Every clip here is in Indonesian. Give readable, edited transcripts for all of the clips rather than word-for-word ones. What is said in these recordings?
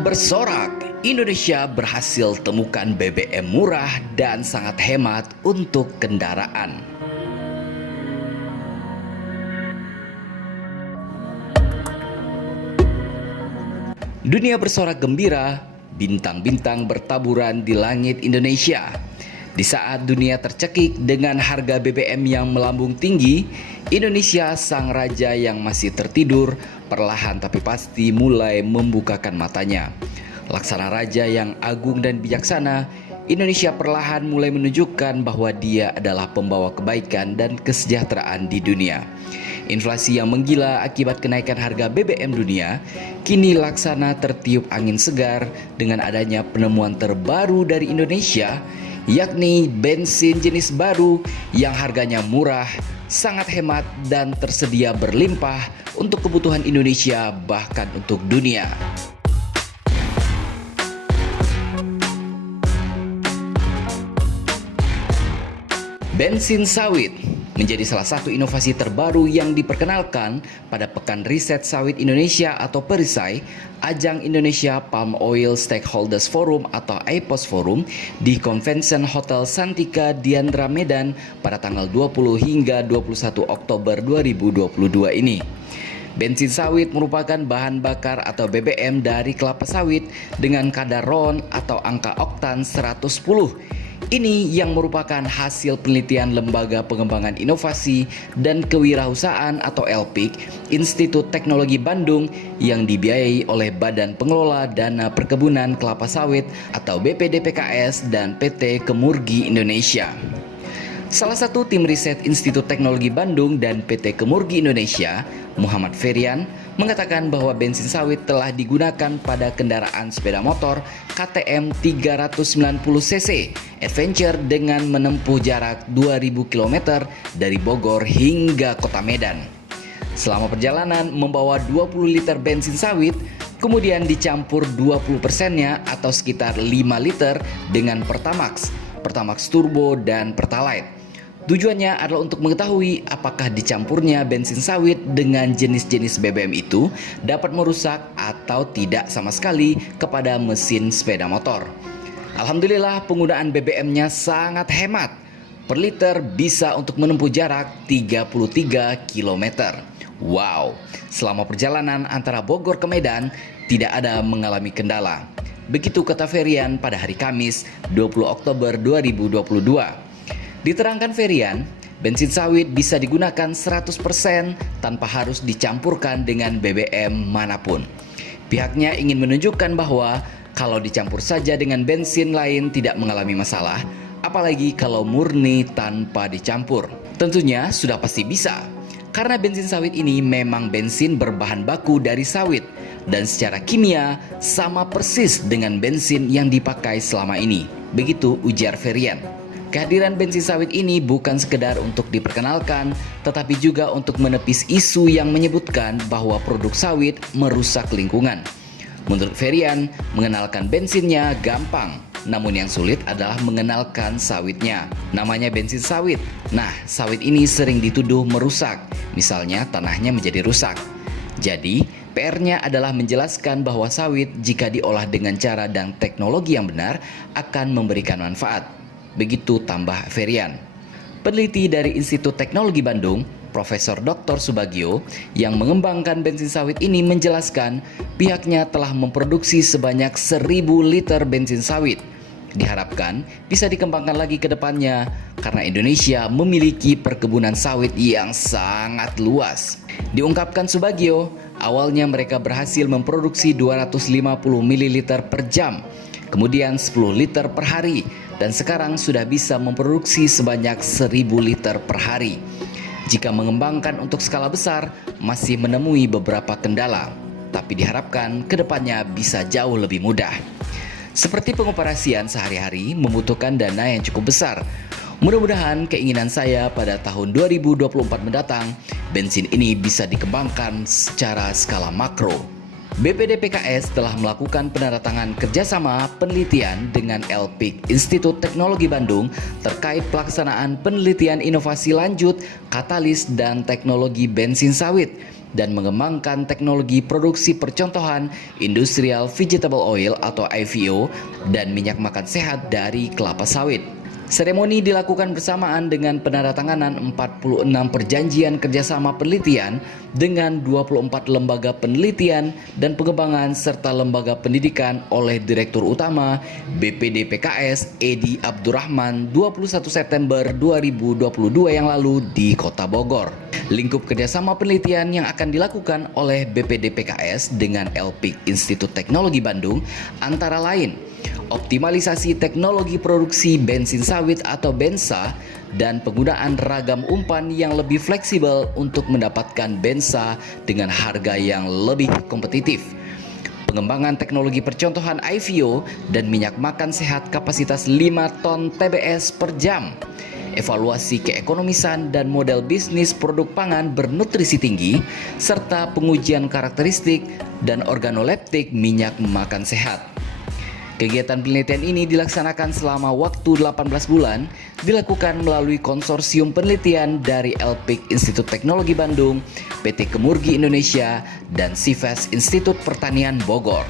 Bersorak, Indonesia berhasil temukan BBM murah dan sangat hemat untuk kendaraan. Dunia bersorak gembira, bintang-bintang bertaburan di langit Indonesia. Di saat dunia tercekik dengan harga BBM yang melambung tinggi, Indonesia sang raja yang masih tertidur perlahan tapi pasti mulai membukakan matanya. Laksana raja yang agung dan bijaksana, Indonesia perlahan mulai menunjukkan bahwa dia adalah pembawa kebaikan dan kesejahteraan di dunia. Inflasi yang menggila akibat kenaikan harga BBM dunia, kini Laksana tertiup angin segar dengan adanya penemuan terbaru dari Indonesia, yakni bensin jenis baru yang harganya murah, sangat hemat dan tersedia berlimpah untuk kebutuhan Indonesia bahkan untuk dunia. Bensin sawit menjadi salah satu inovasi terbaru yang diperkenalkan pada Pekan Riset Sawit Indonesia atau PERISAI, ajang Indonesia Palm Oil Stakeholders Forum atau IPOS Forum di Convention Hotel Santika Diandra Medan pada tanggal 20 hingga 21 Oktober 2022 ini. Bensin sawit merupakan bahan bakar atau BBM dari kelapa sawit dengan kadar RON atau angka oktan 110. Ini yang merupakan hasil penelitian Lembaga Pengembangan Inovasi dan Kewirausahaan atau LPIK, Institut Teknologi Bandung yang dibiayai oleh Badan Pengelola Dana Perkebunan Kelapa Sawit atau BPDPKS dan PT Kemurgi Indonesia. Salah satu tim riset Institut Teknologi Bandung dan PT Kemurgi Indonesia, Muhammad Ferian, mengatakan bahwa bensin sawit telah digunakan pada kendaraan sepeda motor KTM 390cc Adventure dengan menempuh jarak 2000 km dari Bogor hingga Kota Medan. Selama perjalanan membawa 20 liter bensin sawit, kemudian dicampur 20%-nya atau sekitar 5 liter dengan Pertamax, Pertamax Turbo dan Pertalite. Tujuannya adalah untuk mengetahui apakah dicampurnya bensin sawit dengan jenis-jenis BBM itu dapat merusak atau tidak sama sekali kepada mesin sepeda motor. Alhamdulillah penggunaan BBM-nya sangat hemat. Per liter bisa untuk menempuh jarak 33 km. Wow, selama perjalanan antara Bogor ke Medan tidak ada mengalami kendala. Begitu kata Ferian pada hari Kamis 20 Oktober 2022. Diterangkan Ferian, bensin sawit bisa digunakan 100% tanpa harus dicampurkan dengan BBM manapun. Pihaknya ingin menunjukkan bahwa kalau dicampur saja dengan bensin lain tidak mengalami masalah, apalagi kalau murni tanpa dicampur. Tentunya sudah pasti bisa, karena bensin sawit ini memang bensin berbahan baku dari sawit dan secara kimia sama persis dengan bensin yang dipakai selama ini. Begitu ujar Ferian. Kehadiran bensin sawit ini bukan sekedar untuk diperkenalkan, tetapi juga untuk menepis isu yang menyebutkan bahwa produk sawit merusak lingkungan. Menurut Ferian, mengenalkan bensinnya gampang, namun yang sulit adalah mengenalkan sawitnya. Namanya bensin sawit. Nah, sawit ini sering dituduh merusak, misalnya tanahnya menjadi rusak. Jadi, PR-nya adalah menjelaskan bahwa sawit jika diolah dengan cara dan teknologi yang benar akan memberikan manfaat. Begitu tambah Ferian. Peneliti dari Institut Teknologi Bandung, Profesor Dr. Subagio, yang mengembangkan bensin sawit ini menjelaskan pihaknya telah memproduksi sebanyak 1000 liter bensin sawit. Diharapkan bisa dikembangkan lagi ke depannya karena Indonesia memiliki perkebunan sawit yang sangat luas. Diungkapkan Subagio, awalnya mereka berhasil memproduksi 250 ml per jam, kemudian 10 liter per hari, dan sekarang sudah bisa memproduksi sebanyak 1000 liter per hari. Jika mengembangkan untuk skala besar, masih menemui beberapa kendala, tapi diharapkan kedepannya bisa jauh lebih mudah. Seperti pengoperasian sehari-hari membutuhkan dana yang cukup besar. Mudah-mudahan keinginan saya pada tahun 2024 mendatang, bensin ini bisa dikembangkan secara skala makro. BPDPKS telah melakukan penandatangan kerjasama penelitian dengan LPIK Institut Teknologi Bandung terkait pelaksanaan penelitian inovasi lanjut, katalis dan teknologi bensin sawit dan mengembangkan teknologi produksi percontohan Industrial Vegetable Oil atau IVO dan minyak makan sehat dari kelapa sawit. Seremoni dilakukan bersamaan dengan penandatanganan 46 perjanjian kerjasama penelitian dengan 24 lembaga penelitian dan pengembangan serta lembaga pendidikan oleh Direktur Utama BPD PKS Edi Abdurrahman 21 September 2022 yang lalu di Kota Bogor. Lingkup kerjasama penelitian yang akan dilakukan oleh BPD PKS dengan LPIK Institut Teknologi Bandung antara lain optimalisasi teknologi produksi bensin sawit atau bensa dan penggunaan ragam umpan yang lebih fleksibel untuk mendapatkan bensa dengan harga yang lebih kompetitif. Pengembangan teknologi percontohan IVO dan minyak makan sehat kapasitas 5 ton TBS per jam. Evaluasi keekonomisan dan model bisnis produk pangan bernutrisi tinggi, serta pengujian karakteristik dan organoleptik minyak makan sehat. Kegiatan penelitian ini dilaksanakan selama waktu 18 bulan, dilakukan melalui konsorsium penelitian dari LPIK Institut Teknologi Bandung, PT Kemurgi Indonesia, dan SIVES Institut Pertanian Bogor.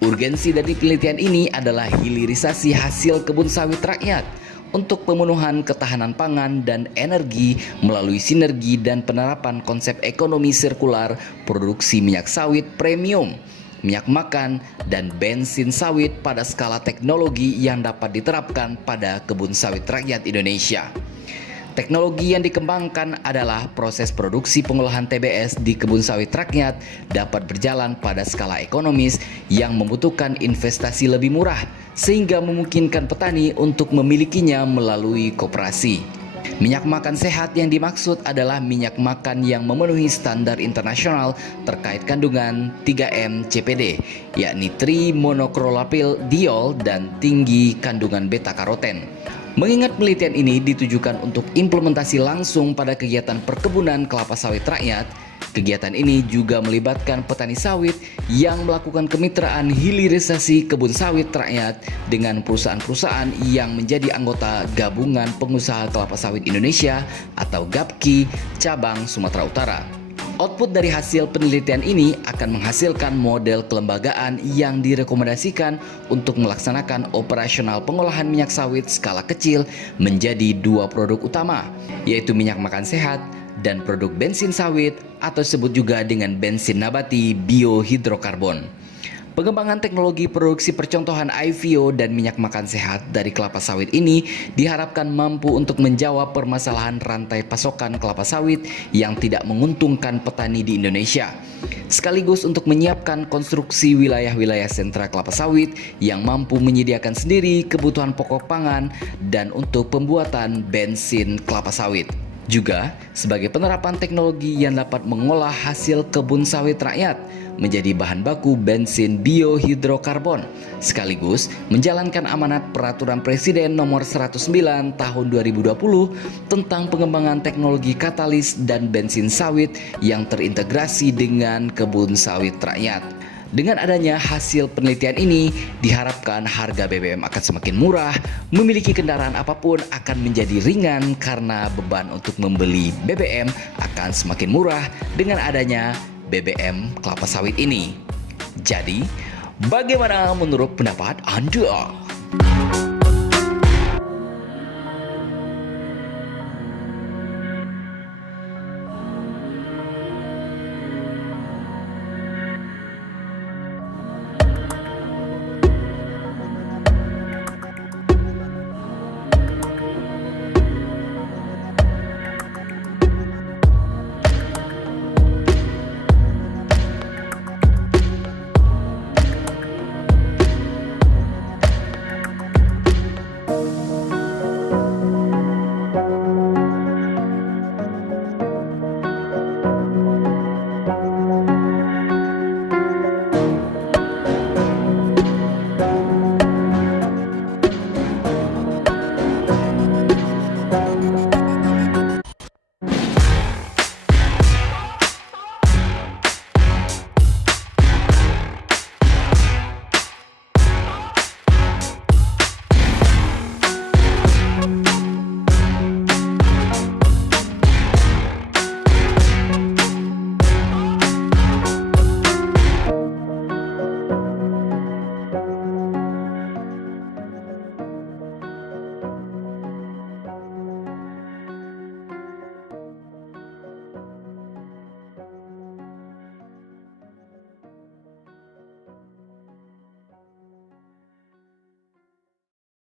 Urgensi dari penelitian ini adalah hilirisasi hasil kebun sawit rakyat untuk pemenuhan ketahanan pangan dan energi melalui sinergi dan penerapan konsep ekonomi sirkular produksi minyak sawit premium, minyak makan, dan bensin sawit pada skala teknologi yang dapat diterapkan pada kebun sawit rakyat Indonesia. Teknologi yang dikembangkan adalah proses produksi pengolahan TBS di kebun sawit rakyat dapat berjalan pada skala ekonomis yang membutuhkan investasi lebih murah sehingga memungkinkan petani untuk memilikinya melalui koperasi. Minyak makan sehat yang dimaksud adalah minyak makan yang memenuhi standar internasional terkait kandungan 3M CPD, yakni trimonokrolapil diol dan tinggi kandungan beta-karoten. Mengingat penelitian ini ditujukan untuk implementasi langsung pada kegiatan perkebunan kelapa sawit rakyat, kegiatan ini juga melibatkan petani sawit yang melakukan kemitraan hilirisasi kebun sawit rakyat dengan perusahaan-perusahaan yang menjadi anggota Gabungan Pengusaha Kelapa Sawit Indonesia atau GAPKI cabang Sumatera Utara. Output dari hasil penelitian ini akan menghasilkan model kelembagaan yang direkomendasikan untuk melaksanakan operasional pengolahan minyak sawit skala kecil menjadi 2 produk utama, yaitu minyak makan sehat dan produk bensin sawit atau disebut juga dengan bensin nabati biohidrokarbon. Pengembangan teknologi produksi percontohan IVO dan minyak makan sehat dari kelapa sawit ini diharapkan mampu untuk menjawab permasalahan rantai pasokan kelapa sawit yang tidak menguntungkan petani di Indonesia, sekaligus untuk menyiapkan konstruksi wilayah-wilayah sentra kelapa sawit yang mampu menyediakan sendiri kebutuhan pokok pangan dan untuk pembuatan bensin kelapa sawit. Juga sebagai penerapan teknologi yang dapat mengolah hasil kebun sawit rakyat menjadi bahan baku bensin biohidrokarbon, sekaligus menjalankan amanat Peraturan Presiden Nomor 109 Tahun 2020 tentang pengembangan teknologi katalis dan bensin sawit yang terintegrasi dengan kebun sawit rakyat. Dengan adanya hasil penelitian ini, diharapkan harga BBM akan semakin murah, memiliki kendaraan apapun akan menjadi ringan karena beban untuk membeli BBM akan semakin murah dengan adanya BBM kelapa sawit ini. Jadi, bagaimana menurut pendapat Anda?